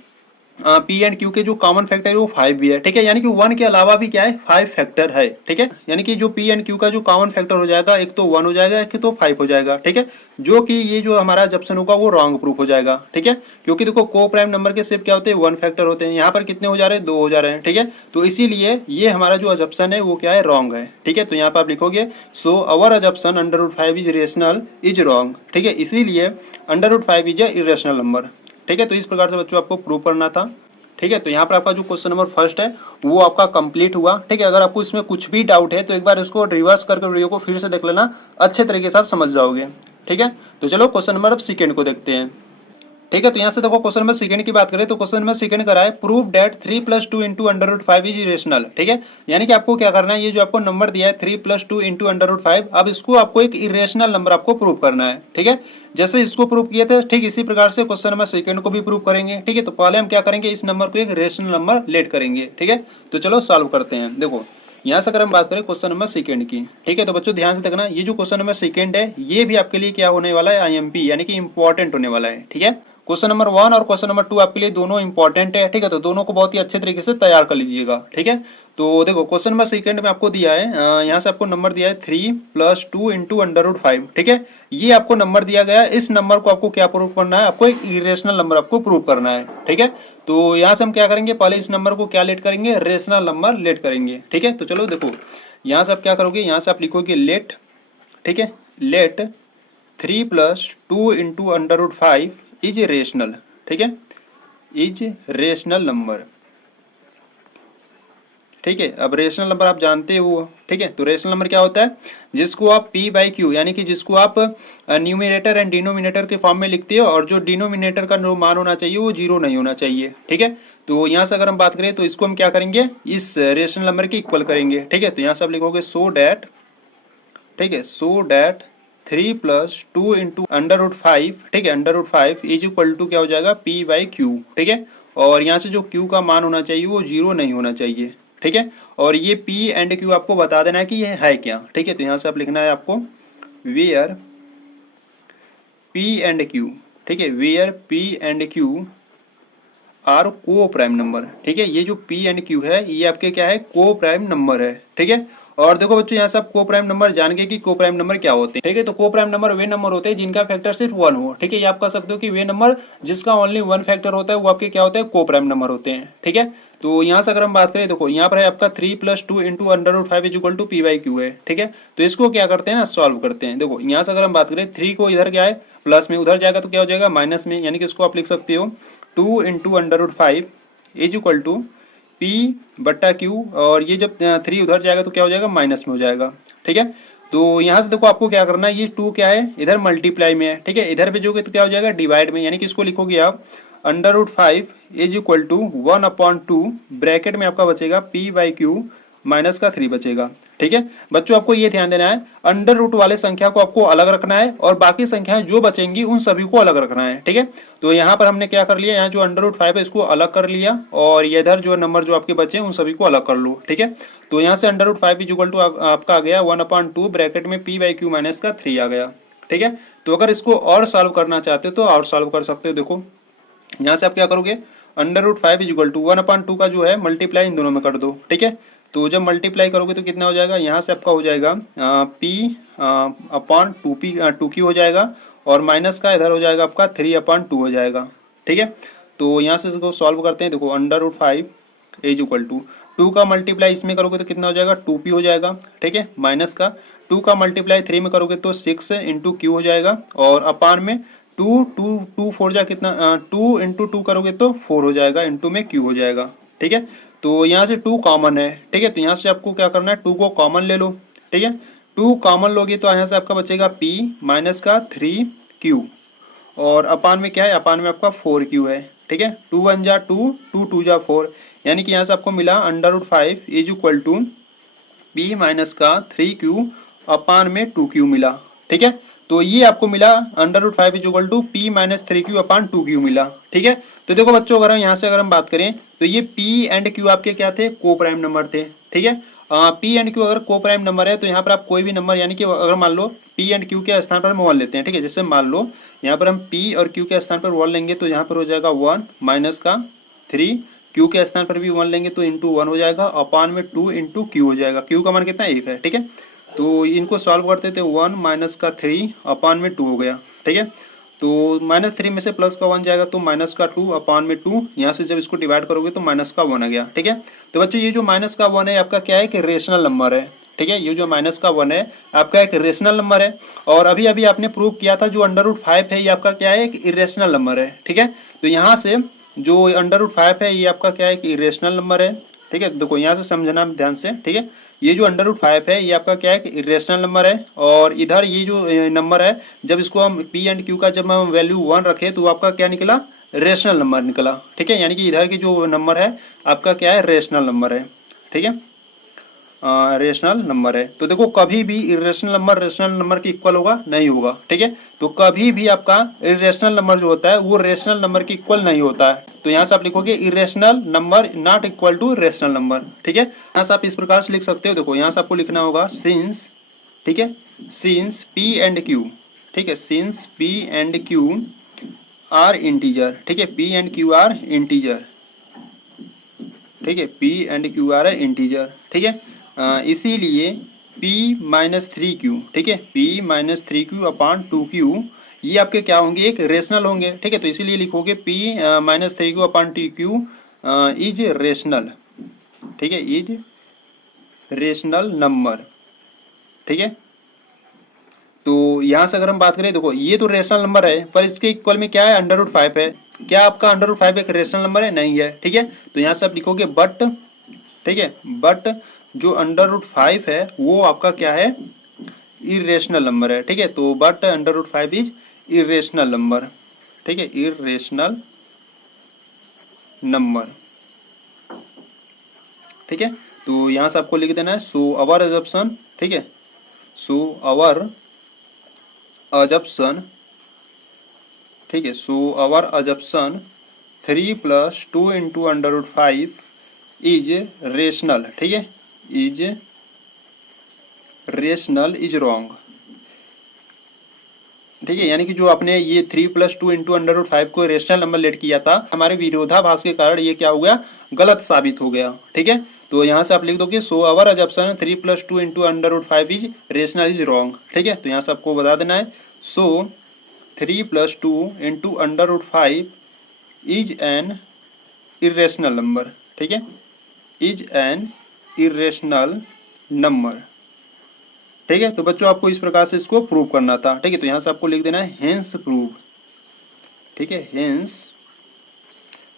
पी एंड क्यू के जो कॉमन फैक्टर है वो 5 भी है, ठीक है, यानी कि 1 के अलावा भी क्या है 5 फैक्टर है, ठीक है। यानी कि जो पी एंड क्यू का जो कॉमन फैक्टर हो जाएगा एक तो 1 हो जाएगा एक तो 5 हो जाएगा, ठीक है, जो कि ये जो हमारा ऑप्शन होगा वो रॉन्ग प्रूफ हो जाएगा, ठीक है। क्योंकि देखो को प्राइम नंबर के सिर्फ क्या होते हैं 1 फैक्टर होते हैं, यहाँ पर कितने हो जा रहे हैं 2 हो जा रहे हैं, ठीक है। तो इसीलिए ये हमारा जो ऑप्शन है वो क्या है रॉन्ग है, ठीक है। तो यहाँ पर आप लिखोगे so our option under root 5 is rational is wrong, ठीक है, इसीलिए under root 5 is a irrational number, ठीक है। तो इस प्रकार से बच्चों आपको प्रूव करना था, ठीक है। तो यहाँ पर आपका जो क्वेश्चन नंबर फर्स्ट है वो आपका कंप्लीट हुआ, ठीक है। अगर आपको इसमें कुछ भी डाउट है तो एक बार इसको रिवर्स करके वीडियो को फिर से देख लेना, अच्छे तरीके से आप समझ जाओगे, ठीक है। तो चलो क्वेश्चन नंबर अब सेकंड को देखते हैं, ठीक है। तो यहाँ से देखो क्वेश्चन नंबर सेकंड की बात करें तो क्वेश्चन नंबर सेकंड करा है prove that 3 + 2 into under root 5 is irrational, ठीक है। यानी कि आपको क्या करना है, ये जो आपको नंबर दिया है 3 + 2 इंटू अंडर रूट 5, अब इसको आपको एक इरेशनल नंबर आपको प्रूव करना है, ठीक है। जैसे इसको प्रूव किए थे ठीक इसी प्रकार से क्वेश्चन नंबर सेकंड को भी प्रूव करेंगे, ठीक है। तो पहले हम क्या करेंगे इस नंबर को एक रेशनल नंबर लेट करेंगे, ठीक है। तो चलो सॉल्व करते हैं। देखो यहाँ से अगर हम बात करें क्वेश्चन नंबर सेकंड की, ठीक है, तो बच्चों ध्यान से देखना ये जो क्वेश्चन नंबर सेकंड है ये भी आपके लिए क्या होने वाला है आईएमपी यानी कि इंपॉर्टेंट होने वाला है, ठीक है। क्वेश्चन नंबर 1 और क्वेश्चन नंबर 2 आपके लिए दोनों इंपॉर्टेंट है, ठीक है। तो दोनों को बहुत ही अच्छे तरीके से तैयार कर लीजिएगा, ठीक है। तो देखो क्वेश्चन नंबर सेकंड में आपको दिया है यहाँ से आपको नंबर दिया है 3 + 2 इंटू अंडर रूट 5, ठीक है। ये आपको नंबर दिया गया है, इस नंबर को आपको क्या प्रूव करना है, आपको एक इरेशनल नंबर आपको प्रूव करना है, ठीक है। तो यहाँ से हम क्या करेंगे पहले इस नंबर को क्या लेट करेंगे रेशनल नंबर लेट करेंगे, ठीक है। तो चलो देखो यहाँ से आप क्या करोगे, यहाँ से आप लिखोगे लेट, ठीक है, let 3 + 2 into under root 5 is rational, ठीक है, इज रेशनल नंबर, ठीक है। अब रेशनल नंबर आप जानते हो, ठीक है। तो रेशनल नंबर क्या होता है, जिसको आप पी बाई क्यू यानी कि जिसको आप न्यूमिनेटर एंड डिनोमिनेटर के फॉर्म में लिखते हो, और जो डिनोमिनेटर का जो मान होना चाहिए वो जीरो नहीं होना चाहिए, ठीक है। तो यहाँ से अगर हम बात करें तो इसको हम क्या करेंगे, इस रेशनल नंबर के इक्वल करेंगे, ठीक है। तो यहाँ से आप लिखोगे सो डैट, ठीक है, so that 3 plus 2 into under root 5, ठीक है, under root 5 is equal to क्या हो जाएगा, पी बाई क्यू, ठीक है। और यहाँ से जो क्यू का मान होना चाहिए वो जीरो नहीं होना चाहिए, ठीक है। और ये पी एंड क्यू आपको बता देना है कि ये है क्या, ठीक है। तो यहाँ से आप लिखना है आपको वेयर पी एंड क्यू, ठीक है, where p and q are को प्राइम नंबर, ठीक है। ये जो पी एंड क्यू है ये आपके क्या है, को प्राइम नंबर है, ठीक है। और देखो बच्चों यहाँ से आप को प्राइम नंबर जान गए कि को प्राइम नंबर क्या होते हैं, ठीक है। तो को प्राइम नंबर वे नंबर होते हैं जिनका फैक्टर सिर्फ वन हो, ठीक है। ये आप कह सकते हो कि वे नंबर जिसका ओनली वन फैक्टर होता है वो आपके क्या होते हैं, को प्राइम नंबर होते हैं, ठीक है। तो यहाँ से अगर हम बात करें, देखो यहाँ पर है आपका 3 plus 2 into under root 5 is equal to p by q है, ठीक है। तो इसको क्या करते हैं ना, सॉल्व करते हैं। देखो यहाँ से अगर हम बात करें 3 को इधर क्या है प्लस में, उधर जाएगा तो क्या हो जाएगा माइनस में, यानी कि इसको आप लिख सकते हो 2 into under root 5 is equal to p बट्टा क्यू, और ये जब 3 उधर जाएगा तो क्या हो जाएगा माइनस में हो जाएगा, ठीक है। तो यहाँ से देखो आपको क्या करना है, ये 2 क्या है इधर मल्टीप्लाई में है, ठीक है। इधर भेजोगे तो क्या हो जाएगा डिवाइड में, यानी कि इसको लिखोगे आप under root 5 is equal to 1/2 bracket में आपका बचेगा पी बाई क्यू माइनस का 3 बचेगा, ठीक है। बच्चों आपको ये ध्यान देना है अंडर रूट वाले संख्या को आपको अलग रखना है, और बाकी संख्याएं जो बचेंगी उन सभी को अलग रखना है, ठीक है। तो यहाँ पर हमने क्या कर लिया, यहाँ जो अंडर रूट 5 है इसको अलग कर लिया, और इधर जो नंबर जो आपके बचे उन सभी को अलग कर लो, ठीक है। तो यहाँ से under root 5 is equal to आपका आ गया 1/2 ब्रैकेट में पी बाई क्यू माइनस का 3 आ गया, ठीक है। तो अगर इसको और सॉल्व करना चाहते हो तो और सॉल्व कर सकते हो। देखो यहाँ से आप क्या करोगे, under root 5 is equal to 1/2 का जो है मल्टीप्लाई इन दोनों में कर दो, ठीक है। तो जब मल्टीप्लाई करोगे तो कितना हो जाएगा, यहाँ से आपका हो जाएगा पी अपॉन 2 हो जाएगा, और माइनस का इधर हो जाएगा आपका 3/2 हो जाएगा, ठीक है। तो यहाँ से इसको सॉल्व करते हैं। देखो under root 5 is equal to 2 का मल्टीप्लाई इसमें करोगे तो कितना हो जाएगा 2p हो जाएगा, ठीक है, माइनस का 2 का मल्टीप्लाई 3 में करोगे तो 6 इंटू क्यू हो जाएगा, और अपान में 2 4 जा कितना 2 इंटू 2 करोगे तो 4 हो जाएगा, इंटू में क्यू हो जाएगा, ठीक है। तो यहाँ से 2 कॉमन है, ठीक है। तो यहाँ से आपको क्या करना है 2 को कॉमन ले लो, ठीक है। 2 कॉमन लोगे तो यहाँ से आपका बचेगा p माइनस का 3q, और अपान में क्या है, अपान में आपका 4q है, ठीक है। 2 1 जा 2, 2 2 जा 4, यानी कि यहाँ से आपको मिला under root 5 is equal to p minus का 3q अपान में 2q मिला, ठीक है। तो ये आपको मिला under root 5 is equal to p minus 3q upon 2q मिला, ठीक है। तो देखो बच्चों अगर हम यहाँ से अगर हम बात करें तो ये p एंड q आपके क्या थे, को प्राइम नंबर थे, ठीक है। p एंड q अगर को प्राइम नंबर है तो यहाँ पर आप कोई भी नंबर, यानी कि अगर मान लो p एंड q के स्थान पर हम 1 लेते हैं, ठीक है। जैसे मान लो यहाँ पर हम p और q के स्थान पर 1 लेंगे तो यहाँ पर हो जाएगा 1 माइनस का 3, q के स्थान पर भी 1 लेंगे तो इंटू 1 हो जाएगा, अपान में 2 इंटू q हो जाएगा, q का मान कितना 1 है, ठीक है। तो इनको सॉल्व करते थे 1 माइनस का 3 अपान में 2 हो गया, ठीक है। तो माइनस 3 में से प्लस का 1 जाएगा तो माइनस का 2 अपान में 2, यहाँ से जब इसको डिवाइड करोगे तो माइनस का 1 आ गया, ठीक है। तो बच्चों ये जो माइनस का 1 है आपका क्या है कि रेशनल नंबर है, ठीक है। ये जो माइनस का 1 है आपका एक रेशनल नंबर है, और अभी अभी आपने प्रूव किया था जो अंडर रूट 5 है ये आपका क्या है, एक इरेशनल नंबर है, ठीक है। तो यहाँ से जो अंडर रूट 5 है ये आपका क्या है कि इरेशनल नंबर है, ठीक है। देखो यहाँ से समझना ध्यान से, ठीक है। ये जो अंडर रूट 5 है ये आपका क्या है कि इरेशनल नंबर है, और इधर ये जो नंबर है जब इसको हम p एंड q का जब हम वैल्यू 1 रखे तो आपका क्या निकला, रेशनल नंबर निकला, ठीक है। यानी कि इधर की जो नंबर है आपका क्या है, रेशनल नंबर है, ठीक है, रेशनल नंबर है। तो देखो कभी भी इरेशनल नंबर रेशनल नंबर के इक्वल होगा नहीं होगा, ठीक है। तो कभी भी आपका इरेशनल नंबर जो होता है वो रेशनल नंबर के इक्वल नहीं होता है। तो यहाँ से आप लिखोगे irrational number not equal to rational number, ठीक है। यहाँ से आप इस प्रकार से लिख सकते हो। देखो यहाँ से आपको लिखना होगा सिंस, ठीक है, सिंस p एंड q, ठीक है, since p and q are integer, ठीक है, p and q are integer, ठीक है, p and q are integer, ठीक है। इसीलिए p माइनस 3q, ठीक है, p minus 3q upon 2q ये आपके क्या होंगे, एक रेशनल होंगे, ठीक है। तो इसीलिए लिखोगे p minus 3q upon 2q is rational, ठीक है, इज रेशनल नंबर, ठीक है। तो यहाँ से अगर हम बात करें, देखो ये तो रेशनल नंबर है पर इसके इक्वल में क्या है, अंडर रूट 5 है। क्या आपका अंडर रूट 5 एक रेशनल नंबर है? नहीं है, ठीक है। तो यहाँ से आप लिखोगे बट ठीक है, बट जो √5 है वो आपका क्या है, इरेशनल नंबर है। ठीक है, तो बट √5 इज इरेशनल नंबर। ठीक है, इरेशनल नंबर। ठीक है, तो यहाँ से आपको लिख देना है सो अवर अजप्शन। ठीक है, सो अवर अजप्शन। ठीक है, सो अवर अजप्शन 3 + 2 × √5 इज रेशनल। ठीक है, इज रेशनल इज रॉन्ग। ठीक है, यानी कि जो आपने ये 3 + 2 × √5 को रेशनल नंबर लेट किया था, हमारे विरोधाभास के कारण ये क्या हो गया, गलत साबित हो गया। ठीक है, तो यहाँ से आप लिख दोगे सो our अजप्शन 3 + 2 × √5 is rational is wrong. ठीक है, तो यहाँ से आपको बता देना है सो 3 + 2 × √5 इज एन इरेशनल नंबर। ठीक है, इज एन इरेशनल नंबर। ठीक है, तो बच्चों आपको इस प्रकार से इसको प्रूव करना था। ठीक है, तो यहाँ से आपको लिख देना है हेंस प्रूव। ठीक है, हेंस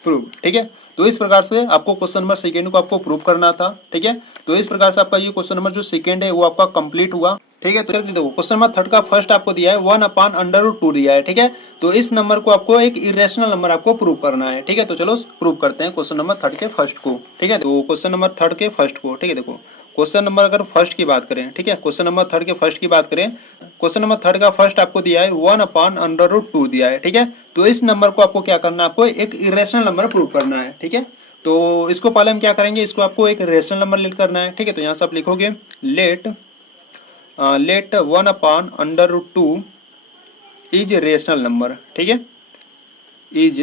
प्रूव। ठीक है, तो इस प्रकार से आपको क्वेश्चन नंबर सेकेंड को आपको प्रूव करना था। ठीक है, तो इस प्रकार से आपका ये क्वेश्चन नंबर जो सेकेंड है वो आपका कंप्लीट हुआ। ठीक है, तो देखो क्वेश्चन नंबर थर्ड का फर्स्ट आपको दिया है 1/√2 दिया है। ठीक है, तो इस नंबर को आपको एक इरेशनल नंबर आपको प्रूव करना है। ठीक है, तो चलो प्रूव करते हैं क्वेश्चन नंबर थर्ड के फर्स्ट को। ठीक है, तो क्वेश्चन नंबर थर्ड के फर्स्ट को, ठीक है, देखो क्वेश्चन नंबर अगर फर्स्ट की बात करें, ठीक है, क्वेश्चन नंबर थर्ड के फर्स्ट की बात करें, क्वेश्चन नंबर थर्ड का फर्स्ट आपको दिया है 1/√2 दिया है। ठीक है, तो इस नंबर को आपको क्या करना है, आपको एक इरेशनल नंबर प्रूव करना है। ठीक है, तो इसको पहले हम क्या करेंगे, इसको आपको एक रेशनल नंबर लेट करना है। ठीक है, तो यहाँ से आप लिखोगे लेट 1/√2 इज रेशनल नंबर। ठीक है, इज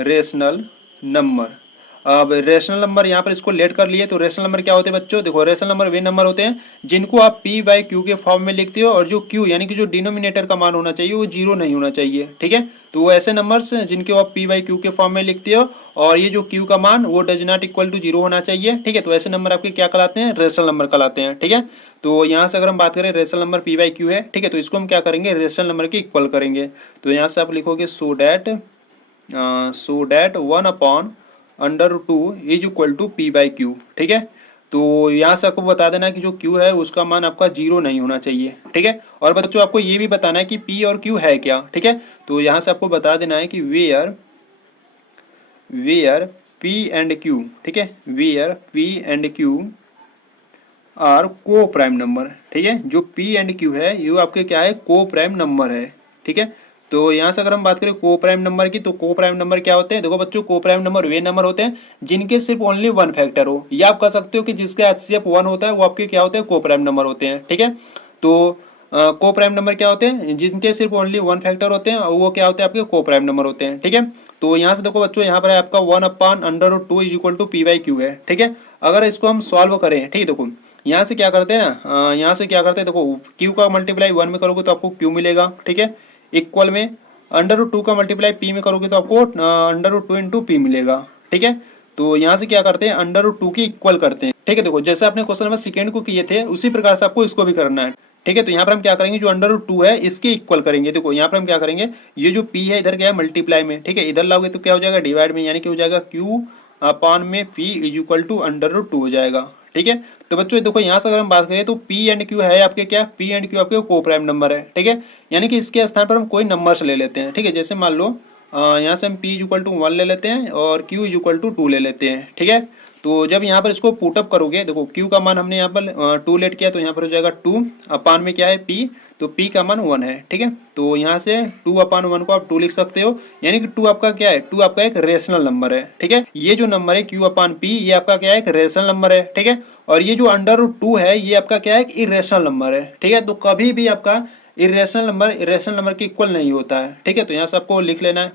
रेशनल नंबर। अब रेशनल नंबर यहाँ पर इसको लेट कर लिए, तो रेशनल नंबर क्या होते हैं बच्चों, देखो रेशनल नंबर वे नंबर होते हैं जिनको आप p/q के फॉर्म में लिखते हो और जो q यानी कि जो डिनोमिनेटर का मान होना चाहिए वो 0 नहीं होना चाहिए। ठीक है, तो वो ऐसे नंबर्स जिनके आप p/q के फॉर्म में लिखते हो और ये जो q का मान वो डज नॉट इक्वल टू 0 होना चाहिए। ठीक है, तो ऐसे नंबर आपके क्या कहलाते हैं, रेशनल नंबर कहलाते हैं। ठीक है, तो यहाँ से अगर हम बात करें रेशनल नंबर p/q है, ठीक है, तो इसको हम क्या करेंगे, रेशनल नंबर के इक्वल करेंगे। तो यहाँ से आप लिखोगे so that 1/√2 is equal to p/q। ठीक है, तो यहाँ से आपको बता देना है कि जो q है उसका मान आपका 0 नहीं होना चाहिए। ठीक है, और बच्चों आपको ये भी बताना है कि p और q है क्या। ठीक है, तो यहाँ से आपको बता देना है कि वेयर p एंड q, ठीक है, where p and q are को प्राइम नंबर। ठीक है, जो p एंड q है ये आपके क्या है, को प्राइम नंबर है। ठीक है, तो यहाँ से अगर हम बात करें को प्राइम नंबर की, तो को प्राइम नंबर क्या होते हैं, देखो बच्चों को प्राइम नंबर वे नंबर होते हैं जिनके सिर्फ ओनली वन फैक्टर हो, या आप कह सकते हो कि जिसका HCF 1 होता है वो आपके क्या होते हैं, को प्राइम नंबर होते हैं। ठीक है, तो को प्राइम नंबर क्या होते हैं, जिनके सिर्फ ओनली वन फैक्टर होते हैं वो क्या होते हैं, आपके को प्राइम नंबर होते हैं। ठीक है, तो यहाँ से देखो बच्चों यहाँ पर है आपका 1/√2 इज इक्वल टू p/q है। ठीक है, अगर इसको हम सॉल्व करें, ठीक है, देखो यहाँ से क्या करते हैं ना, यहाँ से क्या करते हैं, देखो q का मल्टीप्लाई 1 में करोगे तो आपको q मिलेगा। ठीक है, इक्वल में √2 का मल्टीप्लाई p में करोगे तो आपको √2 × p मिलेगा। ठीक है, तो यहाँ से क्या करते हैं, √2 की इक्वल करते हैं। ठीक है, देखो जैसे आपने क्वेश्चन नंबर सेकेंड को किए थे उसी प्रकार से आपको इसको भी करना है। ठीक है, तो यहाँ पर हम क्या करेंगे, जो √2 है इसके इक्वल करेंगे। देखो यहाँ पर हम क्या करेंगे, ये जो p है इधर क्या है मल्टीप्लाई में, ठीक है, इधर लाओगे तो क्या हो जाएगा, डिवाइड में, यानी कि हो जाएगा q अपान में p इज इक्वल टू √2 हो जाएगा। ठीक है, तो बच्चों देखो यहाँ से अगर हम बात करें तो p एंड q है आपके क्या, p एंड q आपके को प्राइम नंबर है। ठीक है, यानी कि इसके स्थान पर हम कोई नंबर्स ले लेते हैं। ठीक है, जैसे मान लो यहाँ से हम p इज इक्वल टू 1 ले लेते हैं और q इज इक्वल टू 2 ले लेते हैं। ठीक है, तो जब यहाँ पर इसको पुटअप करोगे, देखो q का मान हमने यहाँ पर 2 लेट किया तो यहाँ पर हो जाएगा 2 अपान में क्या है p, तो p का मान 1 है। ठीक है, तो यहाँ से 2/1 को आप 2 लिख सकते हो, यानी कि 2 आपका क्या है, 2 आपका एक रेशनल नंबर है। ठीक है, ये जो नंबर है q/p ये आपका क्या है, एक रेशनल नंबर है। ठीक है, और ये जो √2 है ये आपका क्या है, एक इरेशनल नंबर है। ठीक है, तो कभी भी आपका इरेशनल नंबर के इक्वल नहीं होता है। ठीक है, तो यहाँ से आपको लिख लेना है,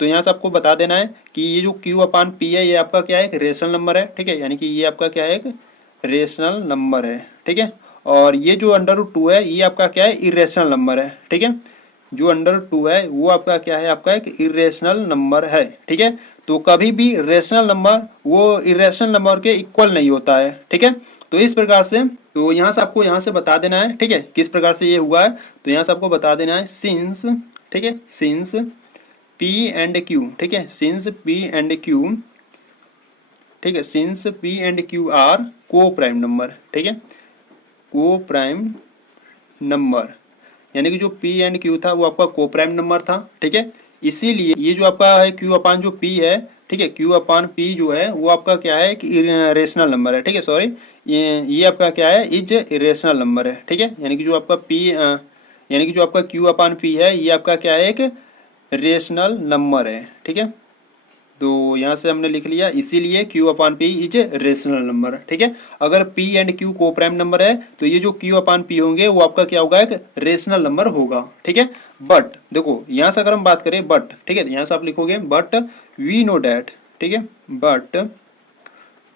तो यहाँ से आपको बता देना है कि ये जो q/p है ये आपका क्या है, एक रेशनल नंबर है। ठीक है, यानी कि ये आपका क्या है, एक रेशनल नंबर है। ठीक है, और ये जो √2 है ये आपका क्या है, इरेशनल नंबर है। ठीक है, जो √2 है वो आपका क्या है, आपका एक इरेशनल नंबर है। ठीक है, तो कभी भी रेशनल नंबर वो इरेशनल नंबर के इक्वल नहीं होता है। ठीक है, तो इस प्रकार से, तो यहाँ से आपको यहाँ से बता देना है, ठीक है, किस प्रकार से ये हुआ है, तो यहाँ से आपको बता देना है सिंस, ठीक है, सिंस p एंड q, ठीक है, सिंस p एंड q ठीक है, since P and q are को प्राइम नंबर, ठीक है, को प्राइम नंबर, यानी कि जो पी एंड क्यू था वो आपका को प्राइम नंबर था, ठीक है। इसीलिए ये जो आपका है क्यू अपान जो पी है, ठीक है, क्यू अपान पी जो है वो आपका क्या है कि इरेशनल नंबर है, ठीक है, सॉरी, ये आपका क्या है, इज इरेशनल नंबर है, ठीक है, यानी कि जो आपका पी यानी कि जो आपका क्यू अपान पी है ये आपका क्या है, एक रेशनल नंबर है, ठीक है। तो यहाँ से हमने लिख लिया, इसीलिए Q upon P is rational number, ठीक है। अगर P एंड Q को प्राइम नंबर है तो ये जो Q अपान P होंगे वो आपका क्या होगा, एक रेशनल नंबर होगा, ठीक है। बट देखो यहाँ से अगर हम बात करें बट, ठीक है, यहाँ से आप लिखोगे बट वी नो डैट, ठीक है, बट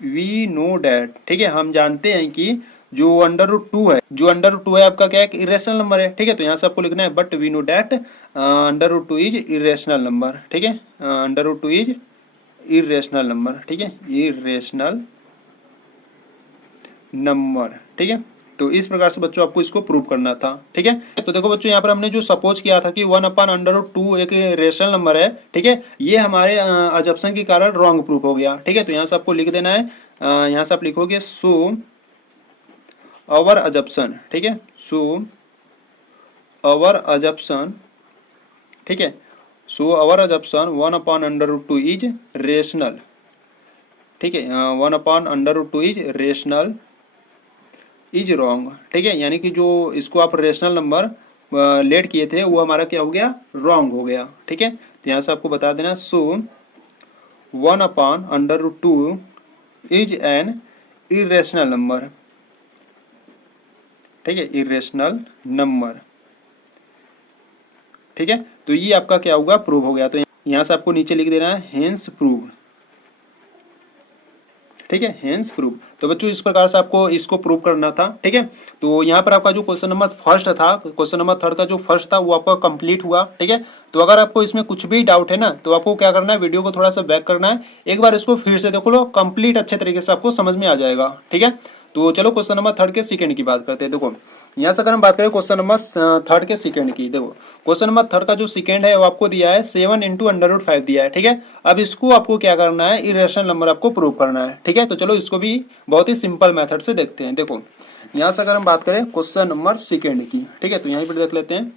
वी नो डैट, ठीक है, हम जानते हैं कि जो अंडर रूट टू है, जो अंडर रूट टू है आपका क्या है, इरेशनल नंबर है, ठीक है। तो यहाँ से आपको लिखना है but we know that under root two is irrational number, ठीक है, under root two is irrational number, ठीक है, इरेशनल नंबर, ठीक है। तो इस प्रकार से बच्चों आपको इसको प्रूव करना था, ठीक है। तो देखो बच्चों यहाँ पर हमने जो सपोज किया था कि 1 अपान अंडर रूट 2 एक रेशनल नंबर है, ठीक है, ये हमारे अजप्शन के कारण रॉन्ग प्रूफ हो गया, ठीक है। तो यहाँ से आपको लिख देना है, यहाँ से आप लिखोगे सो अवर अजप्शन, ठीक है, सो अवर अजप्शन, ठीक है, so our assumption 1 upon under root 2 is rational, ठीक है, 1 upon under root 2 is rational is wrong, ठीक है, यानी कि जो इसको आप रेशनल नंबर लेट किए थे वो हमारा क्या हो गया, रॉन्ग हो गया, ठीक है। तो यहाँ से आपको बता देना so 1 upon under root 2 is an irrational number, ठीक है, इरेशनल नंबर, ठीक है। तो ये आपका क्या होगा, प्रूव हो गया। तो यहाँ से आपको नीचे लिख देना है हेंस प्रूव, ठीक है, हेंस प्रूव। तो बच्चों इस प्रकार से आपको इसको प्रूव करना था, ठीक है। तो यहाँ पर आपका जो क्वेश्चन नंबर फर्स्ट था, क्वेश्चन नंबर थर्ड का जो फर्स्ट था वो आपका कंप्लीट हुआ, ठीक है। तो अगर आपको इसमें कुछ भी डाउट है ना तो आपको क्या करना है, वीडियो को थोड़ा सा बैक करना है, एक बार इसको फिर से देखो लो, कंप्लीट अच्छे तरीके से आपको समझ में आ जाएगा, ठीक है। तो चलो क्वेश्चन नंबर थर्ड के सेकंड की बात करते हैं। देखो यहाँ से अगर हम बात करें क्वेश्चन नंबर थर्ड के सेकंड की, देखो क्वेश्चन नंबर थर्ड का जो सेकंड है वो आपको दिया है 7 इंटू अंडर रूट 5 दिया है, ठीक है। अब इसको आपको क्या करना है, इरेशनल नंबर आपको प्रूव करना है, ठीक है। तो चलो इसको भी बहुत ही सिंपल मेथड से देखते हैं। देखो यहाँ से अगर हम बात करें क्वेश्चन नंबर सेकंड की, ठीक है, तो यहाँ पर देख लेते हैं,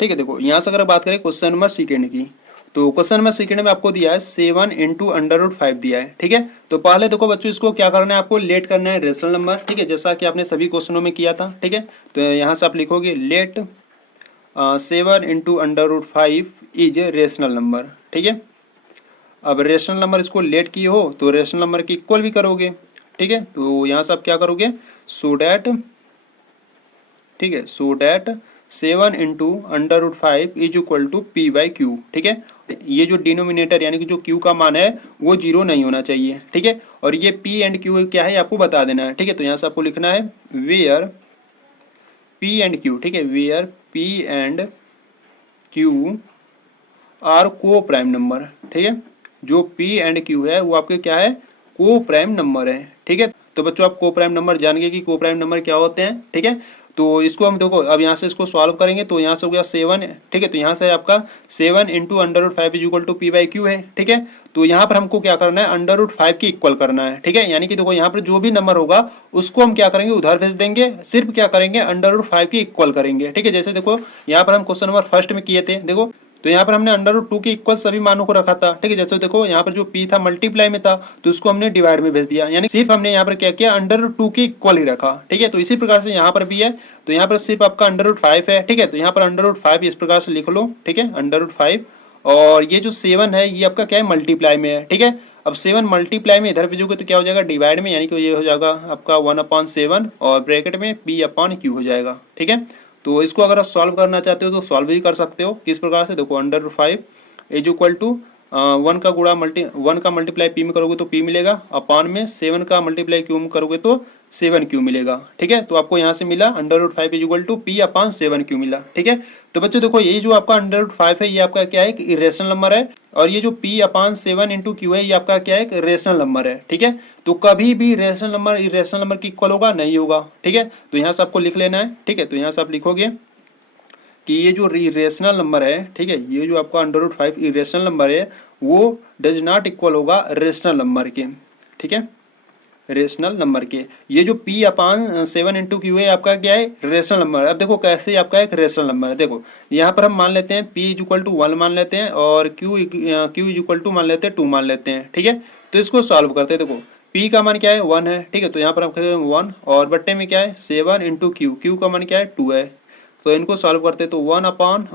ठीक है। देखो यहाँ से अगर बात करें क्वेश्चन नंबर सेकंड की, तो क्वेश्चन नंबर सेकंड में आपको दिया है 7 इंटू अंडर रूट 5 दिया है, ठीक है। तो पहले देखो बच्चों इसको क्या करना है, आपको लेट करना है रेशनल नंबर, ठीक है, जैसा कि आपने सभी क्वेश्चनों में किया था, ठीक है। तो यहाँ से आप लिखोगे let 7 into under root 5 is rational number, ठीक है। अब रेशनल नंबर इसको लेट किए हो तो रेशनल नंबर की इक्वल भी करोगे, ठीक है। तो यहाँ से आप क्या करोगे, सो डैट, ठीक है, so that 7 into under root 5 is equal to p by q, ठीक है। ये जो डिनोमिनेटर यानी कि जो क्यू का मान है वो जीरो नहीं होना चाहिए, ठीक है। और ये पी एंड क्यू क्या है आपको बता देना है, ठीक है। तो यहाँ से आपको लिखना है वेयर पी एंड क्यू, ठीक है, where p and q are को प्राइम नंबर, ठीक है। जो पी एंड क्यू है वो आपके क्या है, को प्राइम नंबर है, ठीक है। तो बच्चों आप को प्राइम नंबर जान गए कि को प्राइम नंबर क्या होते हैं, ठीक है। तो इसको हम देखो अब यहाँ से इसको सॉल्व करेंगे तो यहाँ से हो गया 7, ठीक है। तो यहाँ से आपका 7 into under root 5 is equal to p by q है, ठीक है। तो यहाँ पर हमको क्या करना है, अंडर रूट 5 की इक्वल करना है, ठीक है। यानी कि देखो यहाँ पर जो भी नंबर होगा उसको हम क्या करेंगे, उधर भेज देंगे, सिर्फ क्या करेंगे अंडर रूट 5 की इक्वल करेंगे, ठीक है। जैसे देखो यहाँ पर हम क्वेश्चन नंबर फर्स्ट में किए थे, देखो तो यहाँ पर हमने अंडर रूट 2 के इक्वल सभी मानों को रखा था, ठीक है। जैसे देखो यहाँ पर जो p था मल्टीप्लाई में था तो उसको हमने डिवाइड में भेज दिया, यानी सिर्फ हमने यहाँ पर क्या किया, अंडर रूट 2 के इक्वल ही रखा, ठीक है। तो इसी प्रकार से यहाँ पर भी है, तो यहाँ पर सिर्फ आपका अंडर रूट 5 है, ठीक है। तो यहाँ पर अंडर रूट 5 इस प्रकार से लिख लो, ठीक है, अंडर रूट 5, और ये जो 7 है ये आपका क्या है, मल्टीप्लाई में है, ठीक है। अब 7 मल्टीप्लाई में इधर भेजोगे तो क्या हो जाएगा, डिवाइड में, यानी कि ये हो जाएगा आपका 1/7 और ब्रैकेट में p/q हो जाएगा, ठीक है। तो इसको अगर आप सॉल्व करना चाहते हो तो सॉल्व भी कर सकते हो, किस प्रकार से, देखो under root 5 is equal to 1 का गुणा 1 का मल्टीप्लाई p में करोगे तो p मिलेगा, अपान में 7 का मल्टीप्लाई q में करोगे तो 7q मिलेगा, ठीक है। तो आपको यहाँ से मिला under root 5 is equal to p/7q मिला, ठीक है। तो बच्चों देखो ये जो आपका अंडर रूट 5 है ये आपका क्या है, इरेशनल नंबर है, और ये जो p/7 इंटू क्यू है ये आपका क्या है, एक रेशनल नंबर है, ठीक है। तो कभी भी रेशनल नंबर इरेशनल नंबर की इक्वल होगा नहीं होगा, ठीक है। तो यहाँ से आपको लिख लेना है, ठीक है। तो यहाँ से आप लिखोगे कि ये जो इरेशनल नंबर है, ठीक है, ये जो आपका √5 इरेशनल नंबर है वो डज नॉट इक्वल होगा रेशनल नंबर के, ठीक है, रेशनल नंबर के। ये जो p अपान 7 इंटू क्यू है आपका क्या है, रेशनल नंबर। अब देखो कैसे आपका एक रेशनल नंबर है, देखो यहाँ पर हम मान लेते हैं p इज इक्वल टू 1 मान लेते हैं और q इज इक्वल टू मान लेते हैं 2 मान लेते हैं, ठीक है। तो इसको सॉल्व करते हैं। देखो p का मान क्या है 1 है, ठीक है, तो यहाँ पर हम कहते हैं 1 और बट्टे में क्या है 7 इंटू क्यू का मान क्या है 2 है। तो इनको सॉल्व करते हैं तो 1 अपान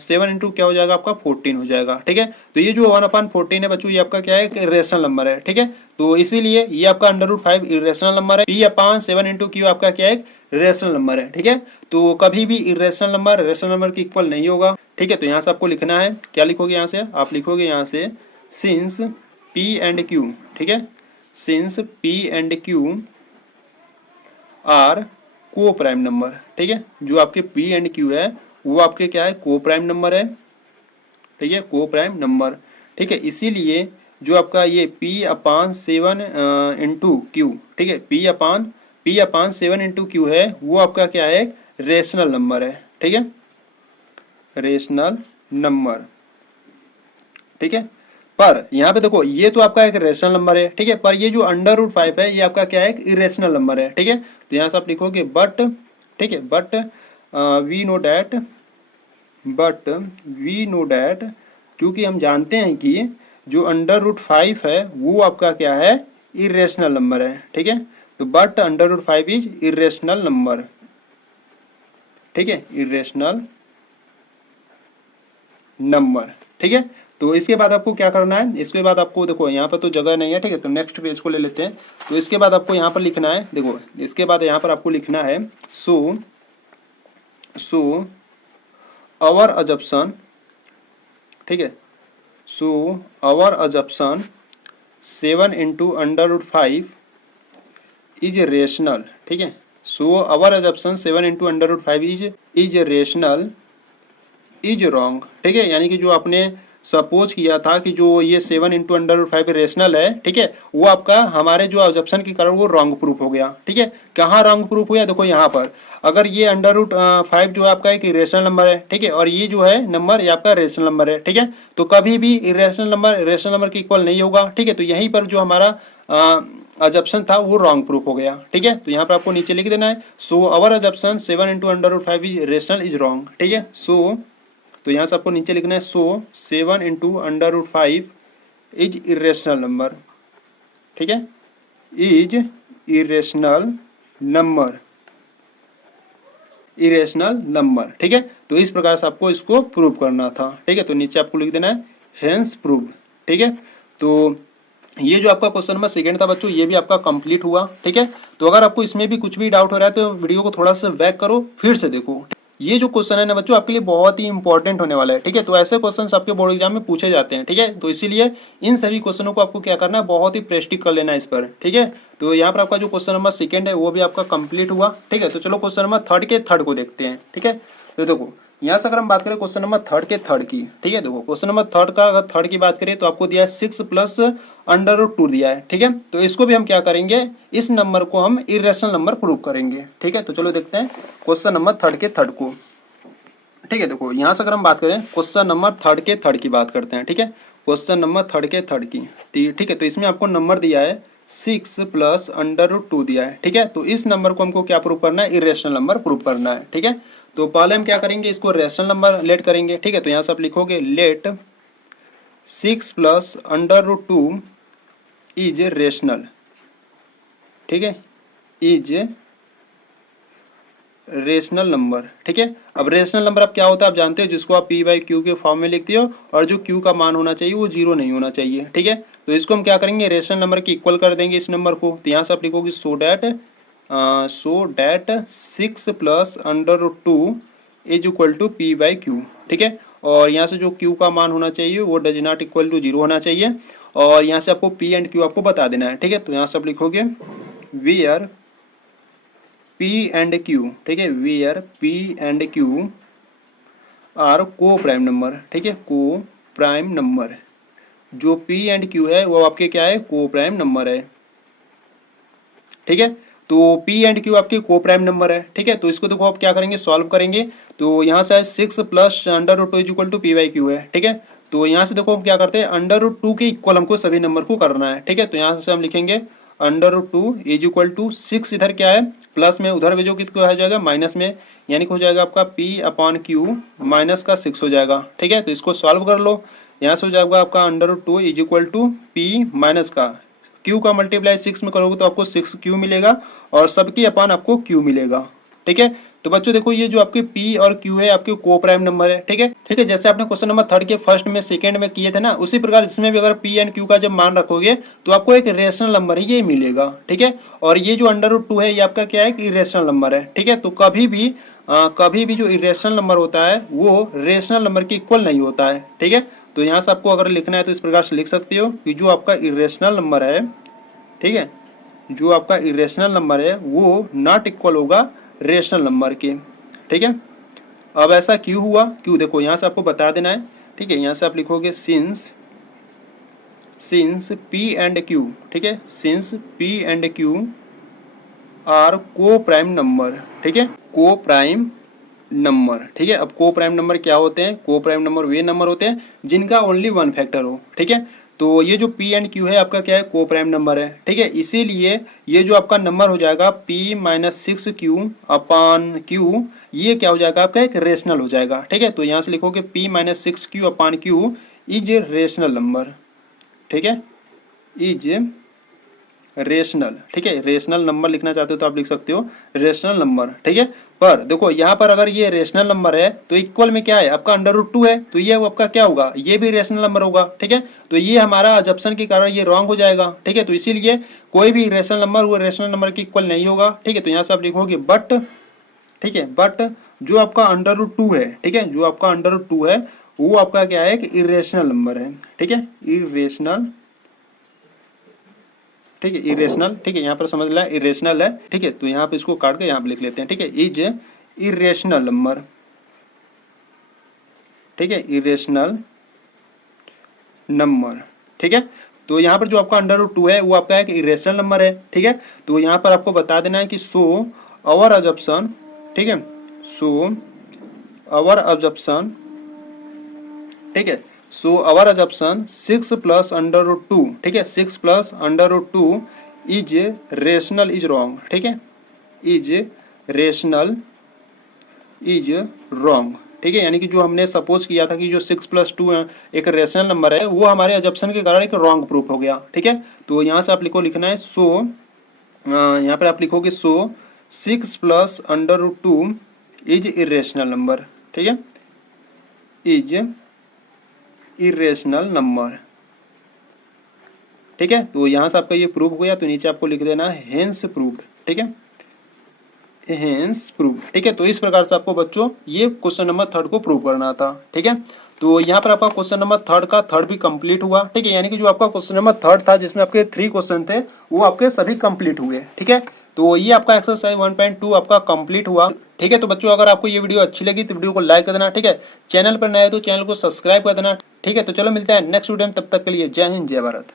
7 इंटू क्या हो जाएगा आपका 14 हो जाएगा, ठीक है। तो ये जो 1 अपान 14 है बच्चों ये आपका क्या है रेशनल नंबर है, ठीक है। तो इसीलिए ये आपका √5 इरेशनल नंबर है। p अपान 7 इंटू क्यू आपका क्या है रेशनल नंबर है, ठीक है। तो कभी भी इरेशनल नंबर रेशनल नंबर के इक्वल नहीं होगा, ठीक है। तो यहाँ से आपको लिखना है, क्या लिखोगे यहाँ से आप लिखोगे यहाँ से सिंस p एंड q, ठीक है, since p and q are को प्राइम नंबर, ठीक है। जो आपके p एंड q है वो आपके क्या है को प्राइम नंबर है, ठीक है, को प्राइम नंबर, ठीक है। इसीलिए जो आपका ये p अपान 7 इंटू क्यू, ठीक है, p अपान 7 इंटू क्यू है वो आपका क्या है रेशनल नंबर है, ठीक है, रेशनल नंबर, ठीक है। पर यहाँ पे देखो ये तो आपका एक रेशनल नंबर है, ठीक है, पर ये जो √5 है ये आपका क्या है इरेशनल नंबर है, ठीक है। तो यहाँ से आप लिखोगे बट, ठीक है, बट वी नो डैट, क्योंकि हम जानते हैं कि जो √5 है वो आपका क्या है इरेशनल नंबर है, ठीक है। तो बट √5 इज इरेशनल नंबर, ठीक है, इरेशनल नंबर, ठीक है। तो इसके बाद आपको क्या करना है, इसके बाद आपको देखो यहाँ पर तो जगह नहीं है, ठीक है, तो नेक्स्ट पेज को ले लेते हैं। तो इसके बाद आपको यहाँ पर लिखना है, देखो इसके बाद यहाँ पर आपको लिखना है सो आवर अजप्शन, ठीक है, so our assumption 7 into √5 is rational, ठीक है। So our assumption 7 into √5 is rational is wrong, ठीक है। यानी कि जो आपने सपोज किया था कि जो ये 7 इंटू √5 रेशनल है, ठीक है, वो आपका हमारे जो ऑब्जप्शन के कारण वो रॉन्ग प्रूफ हो गया, ठीक है। कहाँ रॉन्ग प्रूफ हुआ देखो यहाँ पर, अगर ये √5 जो आपका एक इरेशनल नंबर है, ठीक है, और ये जो है नंबर ये आपका रेशनल नंबर है, ठीक है, तो कभी भी इरेशनल नंबर रेशनल नंबर के इक्वल नहीं होगा, ठीक है। तो यहीं पर जो हमारा अजप्शन था वो रॉन्ग प्रूफ हो गया, ठीक है। तो यहाँ पर आपको नीचे लिख देना है so our अजप्शन 7 into √5 is rational is wrong, ठीक है। सो तो यहाँ से आपको नीचे लिखना है सो 7 इंटू √5 इज इरेशनल नंबर, ठीक है, is irrational number, irrational number, ठीक है। तो इस प्रकार से आपको इसको प्रूव करना था, ठीक है। तो नीचे आपको लिख देना है हेंस प्रूव, ठीक है। तो ये जो आपका क्वेश्चन नंबर सेकंड था बच्चों ये भी आपका कंप्लीट हुआ, ठीक है। तो अगर आपको इसमें भी कुछ भी डाउट हो रहा है तो वीडियो को थोड़ा सा बैक करो फिर से देखो। ये जो क्वेश्चन है ना बच्चों आपके लिए बहुत ही इंपॉर्टेंट होने वाला है, ठीक है। तो ऐसे क्वेश्चंस आपके बोर्ड एग्जाम में पूछे जाते हैं, ठीक है। तो इसीलिए इन सभी क्वेश्चनों को आपको क्या करना है बहुत ही प्रैक्टिस कर लेना है इस पर, ठीक है। तो यहाँ पर आपका जो क्वेश्चन नंबर सेकंड है वो भी आपका कंप्लीट हुआ, ठीक है। तो चलो क्वेश्चन नंबर थर्ड को देखते हैं, ठीक है। तो देखो यहाँ से अगर हम बात करें क्वेश्चन नंबर थर्ड की, ठीक है, देखो क्वेश्चन नंबर थर्ड की बात करें तो आपको दिया है 6 प्लस √2 दिया है, ठीक है। तो इसको भी हम क्या करेंगे इस नंबर को हम इरेशनल नंबर प्रूव करेंगे, ठीक है। तो चलो देखते हैं क्वेश्चन नंबर थर्ड को, ठीक है। देखो यहाँ से अगर हम बात करें क्वेश्चन नंबर थर्ड की बात करते हैं, ठीक है। क्वेश्चन नंबर थर्ड की, ठीक है। तो इसमें आपको नंबर दिया है 6 प्लस √2 दिया है, ठीक है। तो इस नंबर को हमको क्या प्रूव करना है इरेशनल नंबर प्रूव करना है, ठीक है। तो पहले हम क्या करेंगे इसको रेशनल नंबर लेट करेंगे, ठीक है। तो यहाँ से आप लिखोगे लेट 6 प्लस √2 इज रेशनल, ठीक है, इज रेशनल नंबर, ठीक है। अब रेशनल नंबर अब क्या होता है आप जानते हो जिसको आप p/q के फॉर्म में लिखते हो और जो q का मान होना चाहिए वो 0 नहीं होना चाहिए, ठीक है। तो इसको हम क्या करेंगे रेशनल नंबर के इक्वल कर देंगे इस नंबर को। तो यहाँ से आप लिखोगे so that 6 plus √2 is equal to p/q, ठीक है। और यहाँ से जो q का मान होना चाहिए वो डज नॉट इक्वल टू 0 होना चाहिए और यहाँ से आपको p एंड q आपको बता देना है, ठीक है। तो यहाँ से आप लिखोगे वेयर P एंड Q, ठीक है, where P and Q are को प्राइम नंबर, ठीक है, को प्राइम नंबर। जो P एंड Q है वो आपके क्या है को प्राइम नंबर है, ठीक है। तो पी एंड क्यू आपके को प्राइम नंबर है, ठीक है। तो इसको देखो आप क्या करेंगे, सॉल्व करेंगे। तो यहाँ से 6 plus under root 2 is equal to p by q है, ठीक है। तो यहाँ से देखो हम क्या करते हैं, अंडर रूट 2 के इक्वल हमको सभी नंबर को करना है, ठीक है। तो यहाँ से हम लिखेंगे under root 2 is equal to 6, इधर क्या है प्लस में, उधर भेजो कितना हो जाएगा माइनस में, यानी कि हो जाएगा आपका पी अपॉन क्यू माइनस का 6 हो जाएगा, ठीक है। तो इसको सॉल्व कर लो, यहाँ से हो जाएगा आपका under root 2 is equal to p minus का क्यू का मल्टीप्लाई 6 में करोगे तो आपको 6 क्यू मिलेगा और सबकी अपान आपको क्यू मिलेगा, ठीक है। तो बच्चों देखो ये जो आपके P और Q है आपके को प्राइम नंबर है, ठीक है, ठीक है। जैसे आपने क्वेश्चन नंबर 3 के फर्स्ट में सेकंड में किए थे ना, उसी प्रकार इसमें भी अगर P एंड Q का जब मान रखोगे तो आपको एक रेशनल नंबर ही ये मिलेगा, ठीक है। और ये जो अंडर रूट 2 है ये आपका क्या है, इरेशनल नंबर है, ठीक है। तो कभी भी जो इरेशनल नंबर होता है वो रेशनल नंबर के इक्वल नहीं होता है, ठीक है। तो यहाँ से आपको अगर लिखना है तो इस प्रकार से लिख सकते हो कि जो आपका इरेशनल नंबर है, ठीक है, जो आपका इरेशनल नंबर है वो नॉट इक्वल होगा रेशनल नंबर के, ठीक है। अब ऐसा क्यों हुआ, क्यों देखो यहाँ से आपको बता देना है, ठीक है। यहाँ से आप लिखोगे सिंस P एंड Q, ठीक है, since P and Q are को प्राइम नंबर, ठीक है, को प्राइम नंबर, ठीक है। अब को प्राइम नंबर क्या होते हैं, को प्राइम नंबर वे नंबर होते हैं जिनका ओनली वन फैक्टर हो, ठीक है। तो ये जो P एंड Q है आपका क्या है, को प्राइम नंबर है, ठीक है। इसीलिए ये जो आपका नंबर हो जाएगा P माइनस 6Q अपान Q, ये क्या हो जाएगा आपका एक रेशनल हो जाएगा, ठीक है। तो यहाँ से लिखोगे P minus 6Q upon Q is rational number, ठीक है, इज रेशनल, ठीक है। रेशनल नंबर लिखना चाहते हो तो आप लिख सकते हो रेशनल नंबर, ठीक है। पर देखो यहाँ पर अगर ये रेशनल नंबर है तो इक्वल में क्या है आपका अंडर रूट 2 है, तो ये आपका क्या होगा, ये भी रेशनल नंबर होगा, ठीक है। तो ये हमारा अजप्शन के कारण ये रॉन्ग हो जाएगा, ठीक है। तो इसीलिए कोई भी रेशनल नंबर वो रेशनल नंबर के इक्वल नहीं होगा, ठीक है। तो यहाँ से आप लिखोगे बट, ठीक है, बट जो आपका अंडर रूट 2 है, ठीक है, जो आपका अंडर रूट 2 है वो आपका क्या है कि इरेशनल नंबर है, ठीक है, इरेशनल, ठीक है, इरेशनल, ठीक है। यहाँ पर समझ ला इरेशनल है, ठीक है। तो यहाँ पे इसको काट के यहाँ पे लिख लेते हैं, ठीक है, इज इरेशनल नंबर, ठीक है, इरेशनल नंबर, ठीक है। तो यहाँ पर जो आपका अंडर रूट 2 है वो आपका एक इरेशनल नंबर है, ठीक है। तो यहाँ पर आपको बता देना है कि सो आवर अजप्शन, ठीक है, सो आवर अजप्शन, ठीक है, so our assumption 6 plus under root 2, ठीक है, 6 plus under root 2 is rational is wrong, ठीक है, इज रेशनल इज रॉन्ग, ठीक है। यानी कि जो हमने सपोज किया था कि जो 6 प्लस 2 एक रेशनल नंबर है वो हमारे अजप्शन के कारण एक रॉन्ग प्रूफ हो गया, ठीक है। तो यहाँ से आप लिखना है सो, यहाँ पर आप लिखोगे so 6 plus under root 2 is irrational number, ठीक है, इज इरेशनल नंबर, ठीक है। तो यहाँ से आपका ये प्रूफ हो गया, तो नीचे आपको लिख देना है हेंस प्रूव्ड, ठीक है, हेंस प्रूव्ड, ठीक है। तो इस प्रकार से आपको बच्चों ये क्वेश्चन नंबर 3 को प्रूव करना था, ठीक है। तो यहाँ पर आपका क्वेश्चन नंबर 3 का थर्ड भी कंप्लीट हुआ, ठीक है। यानी कि जो आपका क्वेश्चन नंबर 3 था जिसमें आपके 3 क्वेश्चन थे वो आपके सभी कंप्लीट हुए, ठीक है। तो ये आपका एक्सरसाइज 1.2 आपका कंप्लीट हुआ, ठीक है। तो बच्चों अगर आपको ये वीडियो अच्छी लगी तो वीडियो को लाइक कर देना, ठीक है। चैनल पर नए हो तो चैनल को सब्सक्राइब कर देना, ठीक है। तो चलो मिलते हैं नेक्स्ट वीडियो में, तब तक के लिए जय हिंद जय भारत।